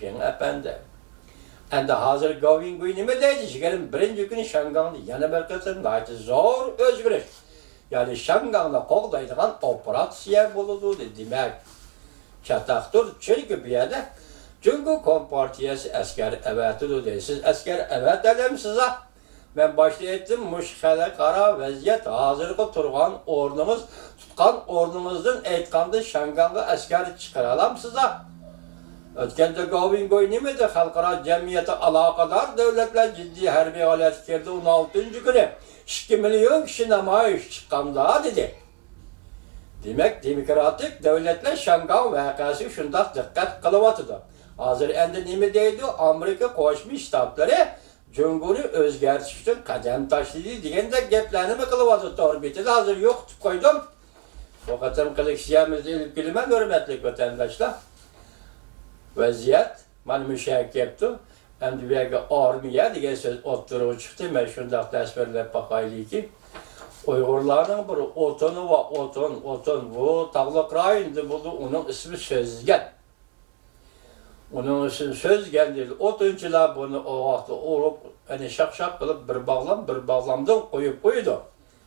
Jinping efendi. Endi hazır Gowing nima deydi? Shigarim birinchi kuni Shangangda yana bir qator nayt zo'r o'zgarish. Ya'ni Shangangda qo'g'daydigan operatsiya bo'ladi demak. Çataqdır çünkü bir yerde Cumhur Kompartiyası askeri evetidi deysiz. Asker evet dedim size. Ben başta ettim müşkele kara vaziyet hazırlıkı turgan ordumuz tutkan ordumuzdan aytqanda Şangang'a askeri çıkaralım size. Ötkende Gowing nimedi? Halkara cemiyete alakadar devletler ciddi harbiy alet girdi 16. günü. 2 milyon kişi namoyish çıkkanda dedi. Demek demokratik devletler Şangang vakası şundak dikkat kılıvatıdı. Hazır endi nime deydi? Amerika Qo'shma Shtatları Cumhur'u özgertish uchun qadam tashladi deganda gaplarni mi kılıvatıdı? Torbetida hazır yok tutib qo'ydim. To'xatam qilishimizni ilib kelaman, hurmatli vatandoshlar. Vaziyat mana mushak kepti. Endi bu yerga armiya degan so'z o'ttirib chiqdi. Men shundoq tasvirlab boqaylikki, Uygurlarning bir otonu va oton bu tağlıq rayonda buldu, onun ismi Sözgen. Onun ismi Sözgen değil. Otuncular bunu o vaxtda orup, hani şak kılıp bir bağlamdan koyup koydu.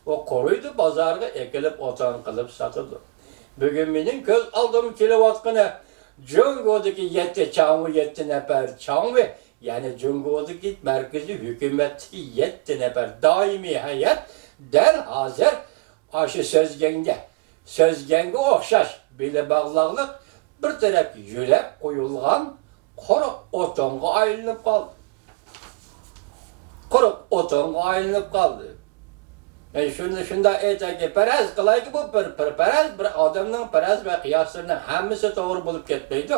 O koruydu, bazarga ekilip otan kılıp satıdı. Bugün benim göz aldığım kilovatqını Cumhur'daki 7 nefer çağmı, yani Cumhur'daki merkezi hükümetdeki 7 nefer daimi heyet der hazır aşı sözgenge okşaş bile bağlılık bir taraf yülep koyulgan koruk otonga ayrılıp kaldı. Yani şunda eteki perez kılay ki bu perez bir adamın perez ve kıyaslarının hemisi doğru bulup ketmeydi.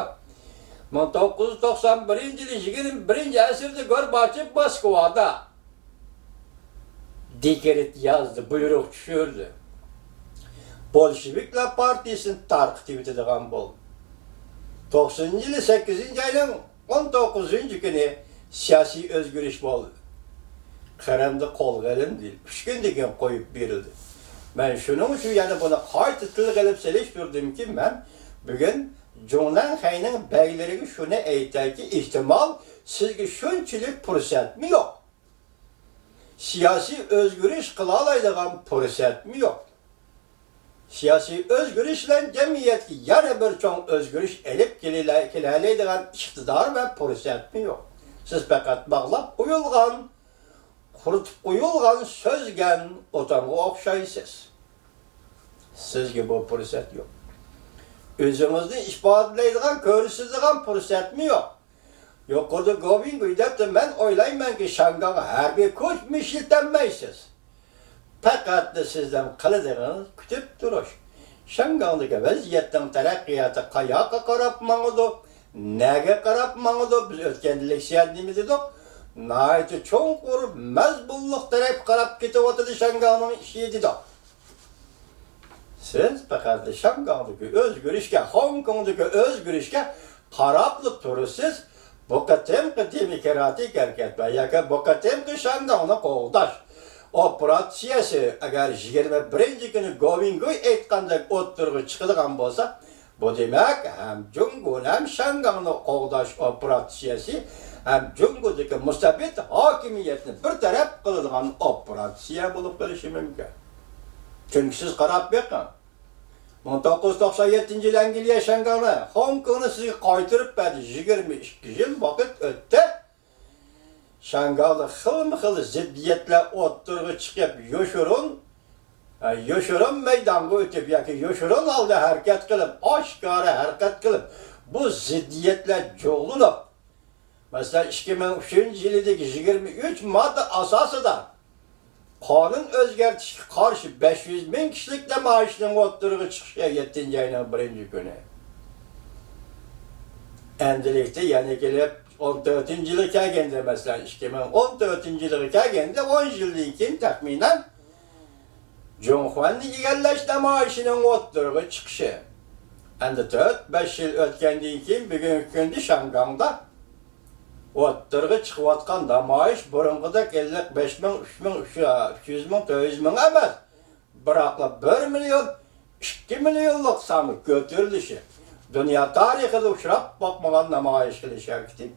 1991 yılı 21. asırda Gorbachev Moskova'da dekret yazdı, buyruk düşürdü. Bolşevikler Partisi'ni tarqitib etadigan bo'ldi. 90 yılı 8. ayının 19. günü siyasi özgürlüş bo'ldi. Qrimda qo'lga olindi, 3 kun degan qo'yib berildi. Men shuning uchun yana buni qayta tilga olib selishtirdimki, men bugun Jonan Xayning baylariga shuni aytayki, ehtimol sizga shunchalik fursatmi yo'q? Siyasi özgürlüş kılalaydıgan fursatmi yo'q? Siyasi özgürlüşle cemiyetki yana bir çoğun özgürlüş elip kelalaydıgan iktidar ve fursatmi yo'q? Siz fakat bağlap uyulgan, kurutib uyulgan sözgen otanga okşaysız. Sizge bu fursat yo'q. Özünüzni ifodalaydigan, ko'rsatadigan fursatmi yo'q? Yuqorida Gowing debdi, men o'ylayman ki Shangang'a harbiy kuch ishlatmaysiz. Faqat sizdan qiladiganingiz kutib turish. Shangangdagi vaziyatning taraqqiyoti qayoqqa qarab mangdi, nega qarab mangdi? Biz o'tgan leksiyada dedik, nayt cho'nqur mazbulliq taraf qarab ketyapti Shangangning ishi dedik. Siz faqat Shangangdagi o'zgarishga, Hong Kongdagi o'zgarishga qarab turibsiz. Bu qatimki demokratik hareket ve yaka bu qatimki Shangangni qo'g'dash operatsiyasi agar 21 kuni Gowing aytgandek o'ttirg'i chiqadigan bo'lsa, bu demak ham Cumhur ham Shangangni qo'g'dash operatsiyasi ham Cumhurdagi mustabid hokimiyatni bir taraf qiladigan operatsiya bo'lib qolishi mumkin. Chunki siz qarab beqing. 1997 yıl Angliya Shangangni, Hong Kongni sizga qaytirib berdi. 22 yil vaqt o'tdi. Shangangda xilma-xil ziddiyatlar o'ttirg'i chiqib, yoshurun maydonga o'tib yoki yoshurun holda harakat qilib, oshkora harakat qilib, bu ziddiyatlar jo'g'linib. Masalan, 2003 yildagi 23 modda asosida qonun o'zgartirishga qarshi 500 ming kishilik namoyishning o'ttirg'i chiqishi 7 ayning 1 kuni. Endilikda yana kelib 14 yılı kelgende mesela 2014 yılı kelgende 10 yıldan keyin taxminan Jonxuanni egallash namoyishining o'ttirg'i chiqishi. Endi 4-5 yil o'tgandan keyin bugungi kunda Shangangda o'ttirg'i chiqayotgan namoyish burunqidek 55 ming, 3 ming, 300 ming, 400 ming emas. Biroq 1 milyon, 2 milyonlik soni ko'tarilishi. Dünya tarihide uçrap bakmagan namayış kılışı şirketi.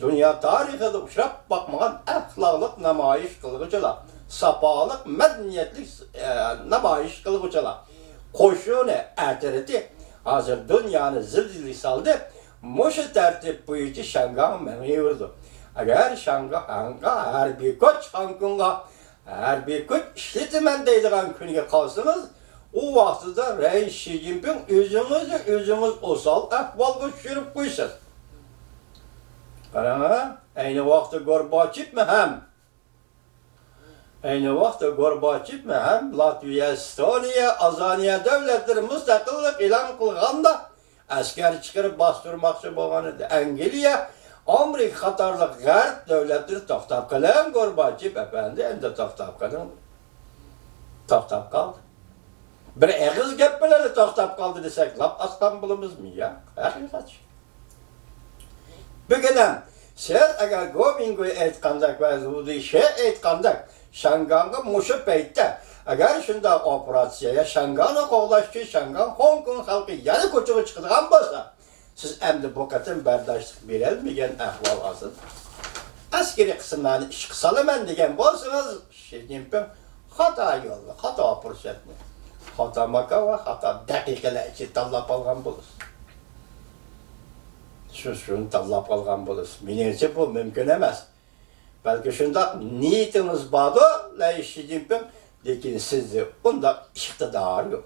Dünya tarihide uçrap bakmagan ahlaklık namayış kılıcılar. Sapalık, medeniyetlik namayış kılıcılar. Koşunu erteledi. Hazır dünyanın zilzili saldı. Muşu tertip bu işi Şangay meni vurdu. Eğer Şangay'a her bir koç Hangkong'a her bir koç işletimen deydiğen günüge kalsınız, o vaxtıda Reis Xi Jinping özünüz osal ahval göçürüp koysunuz. Qarana, aynı vaxtda Gorbachev mi hem? Aynı vaxtda Gorbachev mi hem? Latviya, Estoniya, Azaniya devletleri müstakillik ilan kılganda asker çıkarıp bastırmakçı bolğan idi. Angliya, Amerika qatarlıq Garp devletleri toxtab qalan Gorbachev efendi endi toxtab qaldı. Bir ağız gap bilen toxtab qaldı desek lap aslan bulumuz mu ya? Haqiqat. Bugünem siz eğer Gomingo'yu aytqandak ve Zudişe aytqandak Şangayga muşu peytde eğer şunda operasyaya Şangay'la qoğlaşçı Şangay Hong Kong halkı yarı koçuğu çıkıdığan bolsa siz emdi bu katın berdaşlık verilmeyen ahval asıl. Askeri kısımlarını iş kısalımen degen bolsanız Xi Jinping hata yolu, hata fırsatını, hata maka ve hata dakikalar için tallap algan buluruz. Şunu tallap algan buluruz. Menimce bu mümkün emez. Belki şunda niyetiniz bağlı, Xi Jinping, lekin sizde bunda iktidar yok.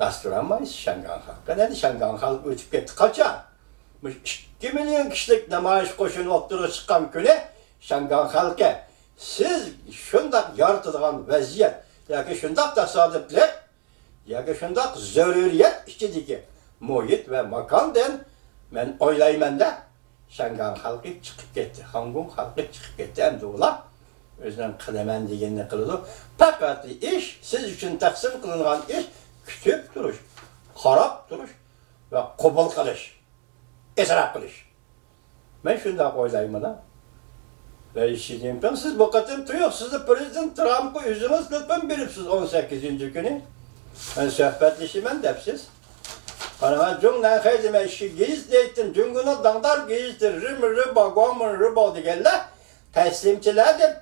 Bastıramayız Şangay halkı. Neydi Şangay halkı ötüp gitti kaçan? 2 milyon kişilik namayış koşunu oturup çıkan günü Şangay halkı siz şundak yaratılan vaziyet, ya ki şundak tasodiflik, ya ki şundak zaruriyet içindeki muhit ve makamdan ben oylayman da Şangay halkı çıkıp gitti, Hong Kong halkı çıkıp gitti. Hem de ular özünden kılaman degenini kıldı. Fakat iş, siz için taksim kılınan iş kütüp duruş, harap duruş ve kubul kılış, israf kılış. Ben şundak oylayman da Xi Jinping, siz bu kadın tuyuq, sizi Prezident Trump'ı yüzünüz lütfen biripsiz 18. günü. Ben sohbetleşimen depsiz. Bana cümle xeydime işi giyiz deytin, cüngünü dağdar giyizdir, riba, guamın riba digerler. Teslimçiler de,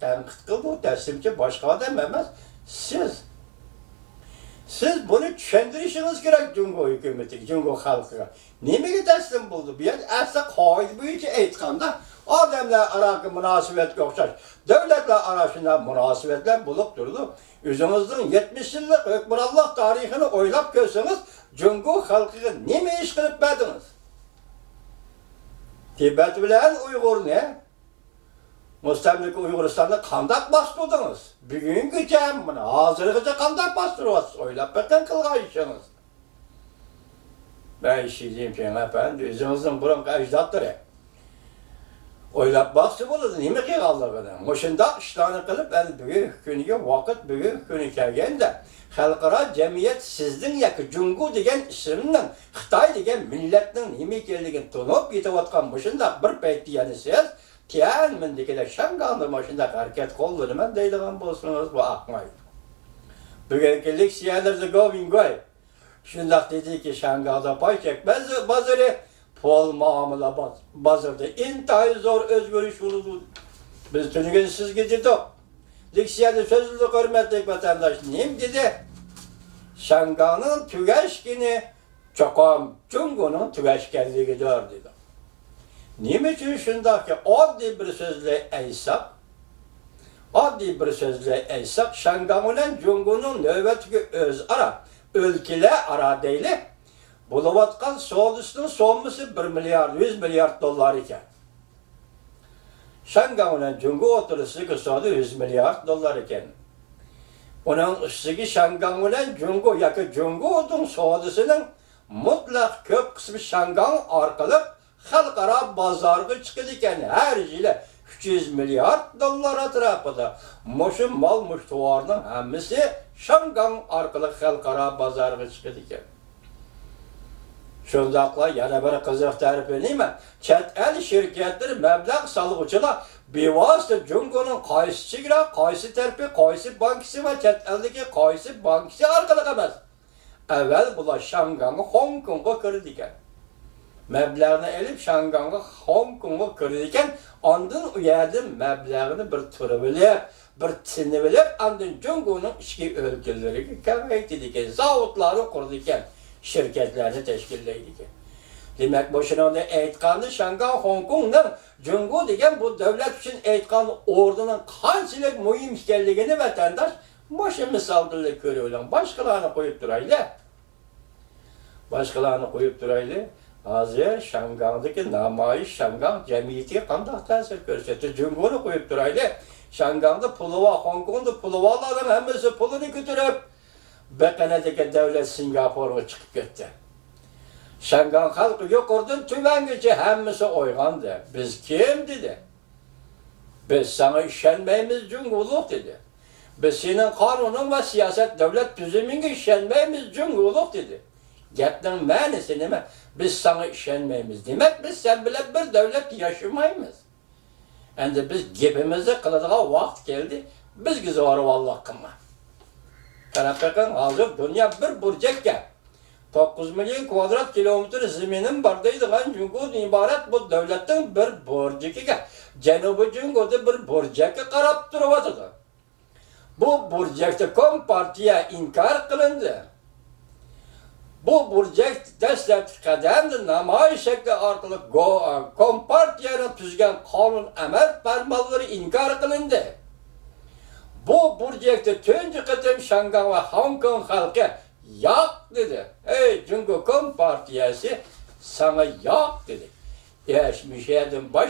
tenkit kıldı, teslimçi başka adam emez. Siz bunu düşündürüşünüz gerek Cungo hükümeti, Cungo halkına. Niye teslim buldu? Bir yer esnaf haid bu işi aytqanda adamlar arasında münasebet yoksa devletler arasında münasebetler bulup durdu. Özünüzün 70 yıllık hükümranlık tarihini oylap görseniz Cungo halkına niye iş kılıp verdiniz? Tibet bilen Uygur ne? Müstemlik Uyguristan'da kandak bastırdınız. Bugünkü cemini, hazırgıca kandak bastırıyorsunuz. Oylap bakın kılgayışınız. Ben Xi Jinping efendi, özünüzün burunki ecdatları. Oylap baksı bulurdu, nime ki kaldırgını? Moşunda işlerini kılıp, bugün günüge vakit, bugün günü kelgende, halkara cemiyet sizden yakı Cungu degen isimden, Xitay degen milletinin nime keldiğini tunup yetivatkan moşunda bir peytti yani siz, Tiananmen'dekiler Şangay'da maşında hareket kollarımen deydiğen bolsunuz bu akmayın. Bugünkü leksiyelerde Govingoy, şundak dedi ki Şangay'da pay çekmez, bazıları pol muamele bazırdı. İntihai zor özgürlük bulundu. Biz tünügen siz getirdik. Leksiyelde sözlü hürmetlik vatandaş neyim dedi? Şangay'ın tügeşkini çokum Cungu'nun tügeşkenliğidir dedi. Niye için şundak ki adli bir sözle eysak, Şangay'ın Cungu'nun növbetki öz ara, ülkele ara değil, buluvatkan soğudusunun soğumusu 1 milyar, 100 milyar dolar iken. Şangay'ın Cungu oturusu soğudu 100 milyar dolar iken. Onun üstüki Şangay'ın Cungu, yakı Cungu'nun soğudusunun mutlak köp kısmı Şangay arkalık halkara bazargı çıkıdiken her yılı 300 milyar dolar atrafıda. Moşun mal müştuvarının hemmisi Şangay arkalık halkara bazargı çıkıdiken. Şundakla yana bir kızık tarifi neymi? Çet el şirketleri meblağ salıqçılar bevasıta Cungu'nun qaysı çıkıra, qaysı terpi, qaysı bankisi ve çet eldeki qaysı bankisi arkalık emez. evvel bula Şangang'ı Hong Kong'a kırdıken. Meblağını elip Şangang'ı Hong Kong'a kırdıken, ondan uyardım meblağını bir turu bilip, bir tini bilip, ondan Cungu'nun içki ülkeleri kemeytiydiken, zavutları kurduken, şirketlerini teşkilleydiken. Demek boşuna onu eğitkanlı Şangay, Hong Kong'dan Cungu degen bu devlet için eğitkanlı ordunun kançılık mühim ikenligini vatandaş boşu misallarla görüyorlar. Başkalarını koyup durayla. Başkalarını koyup durayla. Hazır Şangay'daki namayış Şangay cemiyeti kandak tesir gösterdi. Cungu'nu koyup durayla. Şangay'da pulu var, Hong Kong'da pulu varların hemisi pulunu götürüp Bekana'daki devlet Singapur'a çıkıp gitti. Şangay halkı yok oradan tüvengeci hemmisi oygandı. Biz kim dedi. Biz sana işlenmeyimiz cumhurluk dedi. Biz senin kanunun ve siyaset devlet düzümünü işlenmeyimiz cumhurluk dedi. Gepten manisi ne mi? Biz sana işlenmeyimiz demek biz sen bile bir devlet yaşamayımız. Endi biz gebimizi kılacak vakt geldi. Biz gizi var vallahi kılma. Kanaptakan hazır dünya bir burcekken 9 milyon kvadrat kilometre zeminin bardaydıgan Cungu'dan ibaret bu devletin bir burcekiga, Cenubi Cungu'da bir burceki qarab turvatıdı. Bu burcekte Kompartiya inkar kılındı. Bu burcek destek kademde namayış şekli arkalı Kompartiya'nın tüzgen kanun emel fermanları inkar kılındı. Bu burcekte tüncü kıtım Şangay ve Hong Kong halkı yok dedi. Ey Cungu Kompartiyası sana yok dedi. Eş müşahedin baş